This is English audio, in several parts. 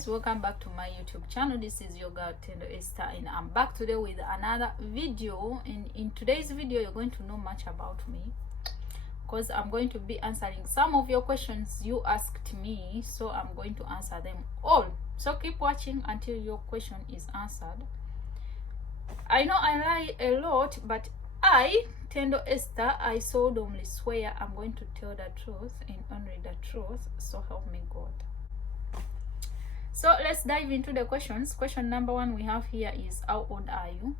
guys, welcome back to my YouTube channel. This is your girl Tendo Esther, and I'm back today with another video. And in today's video you're going to know much about me, because I'm going to be answering some of your questions you asked me, so I'm going to answer them all. So keep watching until your question is answered. I know I lie a lot, but I, Tendo Esther, I solemnly swear I'm going to tell the truth and only the truth, so help me God. So let's dive into the questions. Question number one we have here is, how old are you?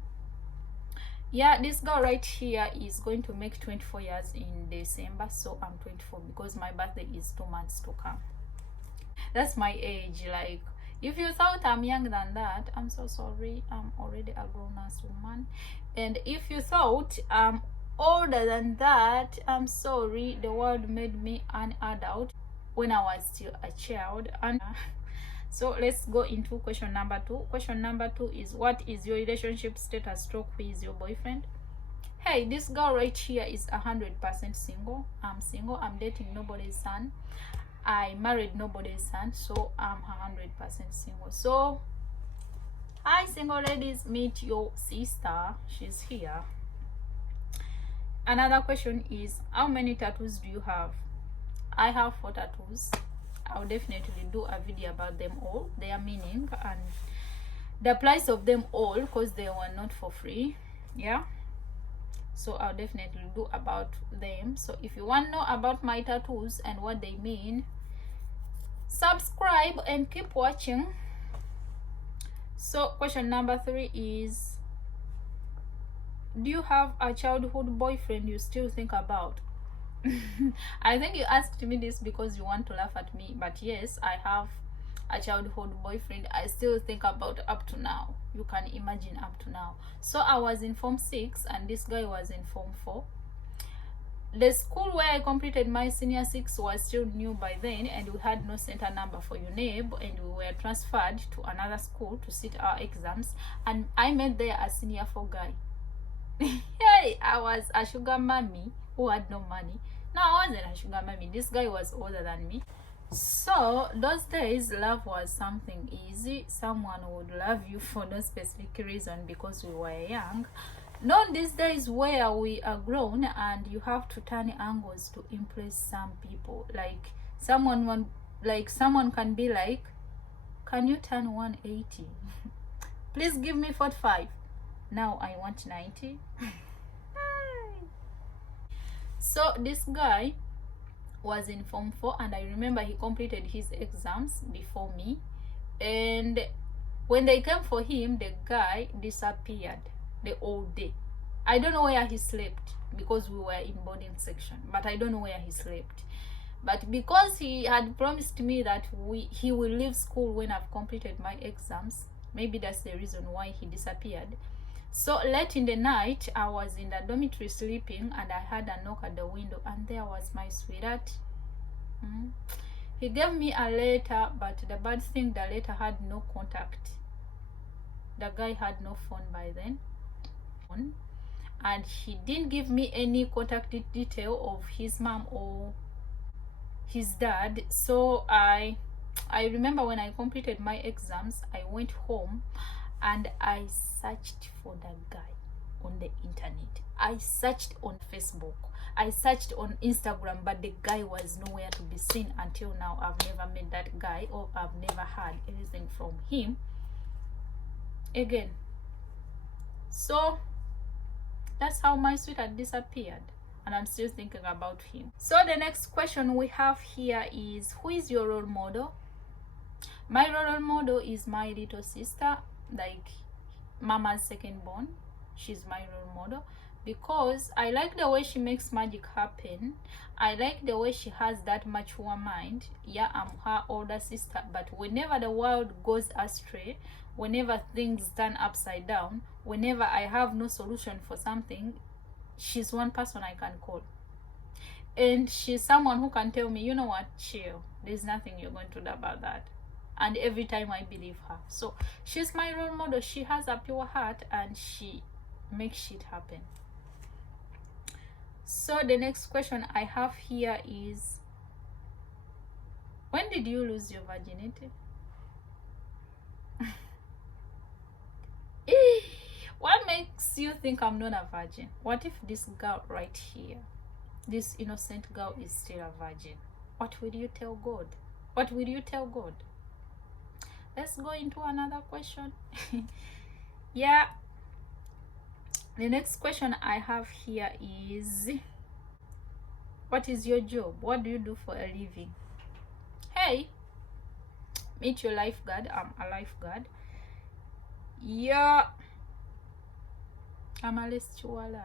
Yeah, this girl right here is going to make 24 years in December, so I'm 24 because my birthday is 2 months to come. That's my age. Like, if you thought I'm younger than that, I'm so sorry. I'm already a grown-ass woman. And if you thought I'm older than that, I'm sorry. The world made me an adult when I was still a child. And so let's go into question number two. Question number two is, what is your relationship status stroke? Who is your boyfriend? Hey, this girl right here is 100% single. I'm single. I'm dating nobody's son. I married nobody's son, so I'm 100% single. So hi single ladies, meet your sister. She's here. Another question is, how many tattoos do you have? I have 4 tattoos. I'll definitely do a video about them all, their meaning and the price of them all, because they were not for free. Yeah, so I'll definitely do about them. So if you want to know about my tattoos and what they mean, subscribe and keep watching. So question number 3 is, do you have a childhood boyfriend you still think about? I think you asked me this because you want to laugh at me, but yes, I have a childhood boyfriend I still think about up to now. You can imagine, up to now. So I was in form 6 and this guy was in form 4. The school where I completed my senior 6 was still new by then, and we had no center number for UNEB, and we were transferred to another school to sit our exams, and I met there a senior 4 guy. Hey, I was a sugar mommy who had no money. No, I wasn't a sugar mommy. This guy was older than me. So those days love was something easy. Someone would love you for no specific reason because we were young. Not these days where we are grown and you have to turn angles to impress some people. Like someone can be like, can you turn 180? Please give me 45. Now I want 90. So this guy was in form 4 and I remember he completed his exams before me, and when they came for him, the guy disappeared the whole day. I don't know where he slept because we were in boarding section, but I don't know where he slept. But because he had promised me that he will leave school when I've completed my exams, maybe that's the reason why he disappeared. So late in the night, I was in the dormitory sleeping and I had a knock at the window, and there was my sweetheart. He gave me a letter, but the bad thing, the letter had no contact. The guy had no phone by then, and he didn't give me any contact detail of his mom or his dad. So I remember when I completed my exams, I went home and I searched for that guy on the internet. I searched on Facebook, I searched on Instagram, but the guy was nowhere to be seen. Until now, I've never met that guy, or I've never heard anything from him again. So that's how my sweetheart disappeared, and I'm still thinking about him. So the next question we have here is, who is your role model? My role model is my little sister, like mama's second born. She's my role model because I like the way she makes magic happen. I like the way she has that mature mind. Yeah, I'm her older sister, but whenever the world goes astray, whenever things turn upside down, whenever I have no solution for something, she's one person I can call. And she's someone who can tell me, you know what, chill, there's nothing you're going to do about that. And every time I believe her. So she's my role model. She has a pure heart and she makes shit happen. So the next question I have here is, when did you lose your virginity? you think I'm not a virgin? What if this girl right here, this innocent girl, is still a virgin? What will you tell God? What will you tell God? Let's go into another question. Yeah, the next question I have here is, what is your job? What do you do for a living? Hey, meet your lifeguard. I'm a lifeguard. Yeah, I'm a lestuala.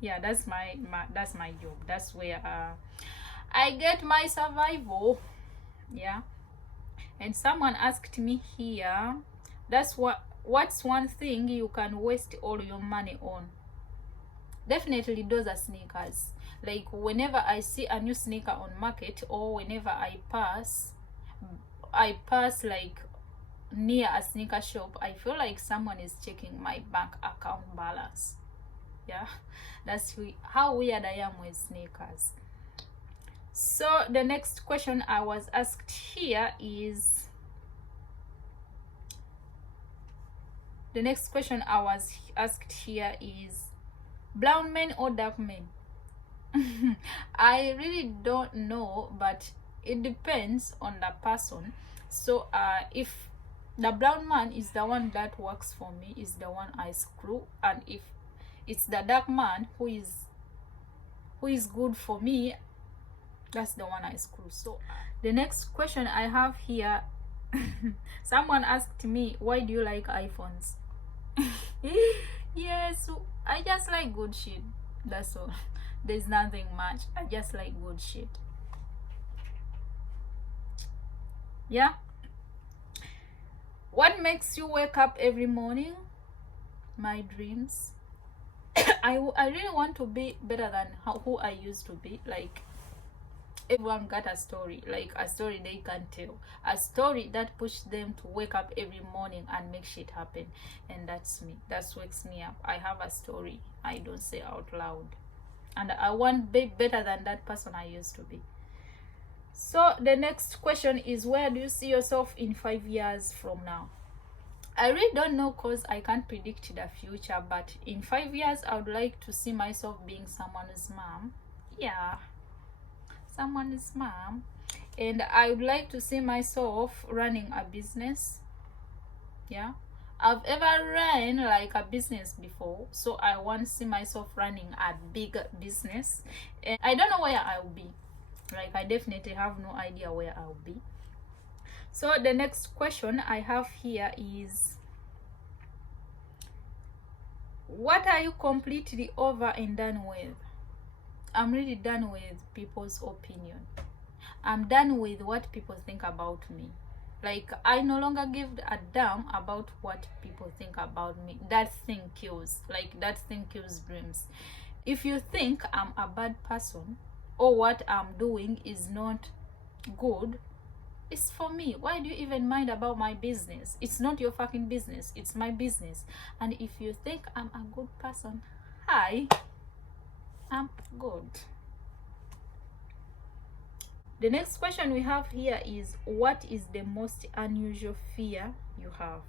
Yeah, that's my job. That's where I get my survival. Yeah. And someone asked me here, what's one thing you can waste all your money on? Definitely those are sneakers. Like whenever I see a new sneaker on market, or whenever I pass like near a sneaker shop, I feel like someone is checking my bank account balance. Yeah, that's how weird I am with sneakers. So the next question I was asked here is, brown men or dark men? I really don't know, but it depends on the person. So if the brown man is the one that works for me, is the one I screw, and if it's the dark man who is good for me, that's the one I screw. So the next question I have here, someone asked me, why do you like iPhones? Yeah, so I just like good shit, that's all. There's nothing much. I just like good shit. Yeah. What makes you wake up every morning? My dreams. I really want to be better than who I used to be. Like, everyone got a story, like a story they can tell, a story that pushed them to wake up every morning and make shit happen. And that's me. That wakes me up. I have a story I don't say out loud, and I want to be better than that person I used to be. So the next question is, where do you see yourself in 5 years from now? I really don't know, because I can't predict the future, but in 5 years I would like to see myself being someone's mom. Yeah, someone's mom. And I would like to see myself running a business. Yeah, I've ever ran like a business before, so I want to see myself running a big business. And I don't know where I'll be. Like, I definitely have no idea where I'll be. So the next question I have here is, what are you completely over and done with? I'm really done with people's opinion. I'm done with what people think about me. Like, I no longer give a damn about what people think about me. That thing kills. Like, that thing kills dreams. If you think I'm a bad person, or what I'm doing is not good, it's for me. Why do you even mind about my business? It's not your fucking business. It's my business. And if you think I'm a good person, hi, I'm good. The next question we have here is, what is the most unusual fear you have?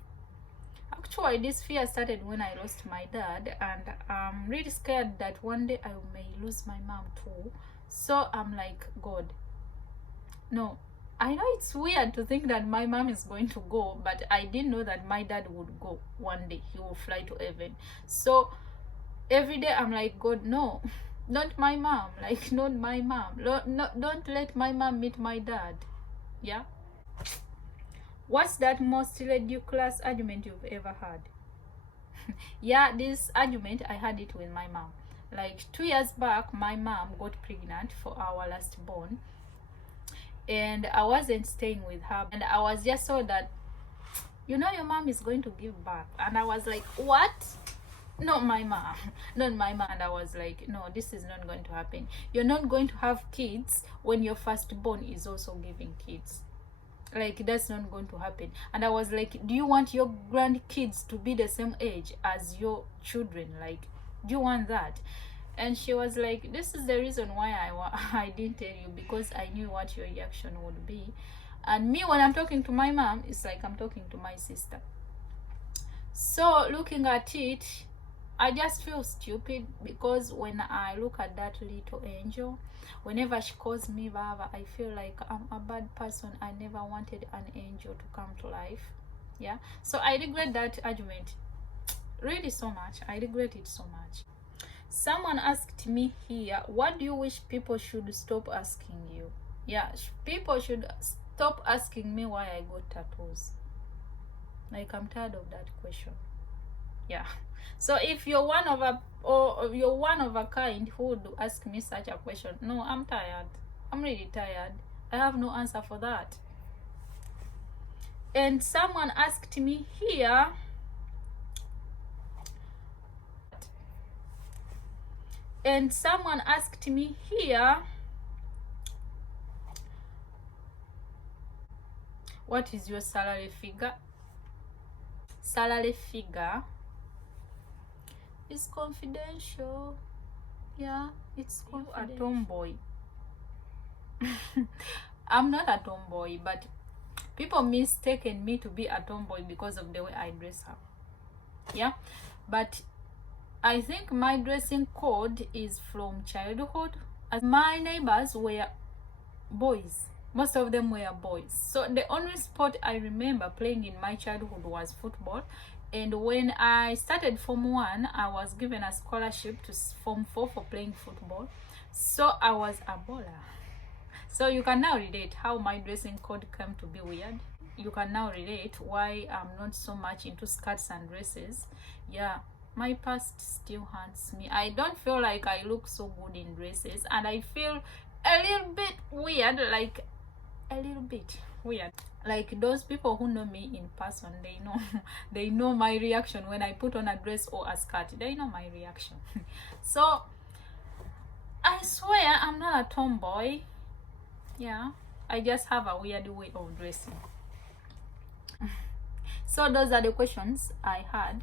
Actually, this fear started when I lost my dad, and I'm really scared that one day I may lose my mom too. So I'm like, God, no. I know it's weird to think that my mom is going to go, but I didn't know that my dad would go one day. He will fly to heaven. So every day I'm like, God, no, not my mom. Like, not my mom. Don't let my mom meet my dad. Yeah. What's that most ridiculous argument you've ever had? Yeah, this argument, I had it with my mom. Like 2 years back, my mom got pregnant for our last born, and I wasn't staying with her, and I was just so that, you know, your mom is going to give birth. And I was like, what? Not my mom. Not my mom. And I was like, no, this is not going to happen. You're not going to have kids when your firstborn is also giving kids. Like, that's not going to happen. And I was like, do you want your grandkids to be the same age as your children? Like, do you want that? And she was like, this is the reason why I didn't tell you, because I knew what your reaction would be. And me, when I'm talking to my mom, it's like I'm talking to my sister. So looking at it, I just feel stupid, because when I look at that little angel, whenever she calls me Baba, I feel like I'm a bad person. I never wanted an angel to come to life. Yeah, so I regret that argument really so much. I regret it so much. Someone asked me here, what do you wish people should stop asking you? Yeah, people should stop asking me why I got tattoos. Like, I'm tired of that question. Yeah, so if you're one of a kind who would ask me such a question, no, I'm tired. I'm really tired. I have no answer for that. And someone asked me here, what is your salary figure? Salary figure is confidential. Yeah, it's confidential. A tomboy. I'm not a tomboy, but people mistaken me to be a tomboy because of the way I dress up. Yeah, but I think my dressing code is from childhood, as my neighbors were boys. Most of them were boys. So the only sport I remember playing in my childhood was football. And when I started Form 1, I was given a scholarship to Form 4 for playing football. So I was a baller. So you can now relate how my dressing code came to be weird. You can now relate why I'm not so much into skirts and dresses. Yeah, my past still haunts me. I don't feel like I look so good in dresses, and I feel a little bit weird, like a little bit weird. Like those people who know me in person, they know they know my reaction when I put on a dress or a skirt. They know my reaction. So I swear I'm not a tomboy. Yeah, I just have a weird way of dressing. So those are the questions I had,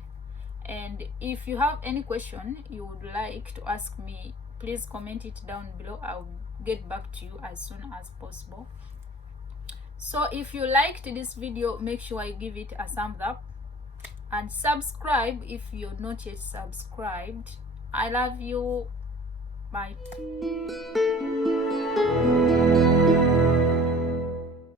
and if you have any question you would like to ask me, please comment it down below. I'll get back to you as soon as possible. So if you liked this video, make sure you give it a thumbs up and subscribe if you're not yet subscribed. I love you. Bye.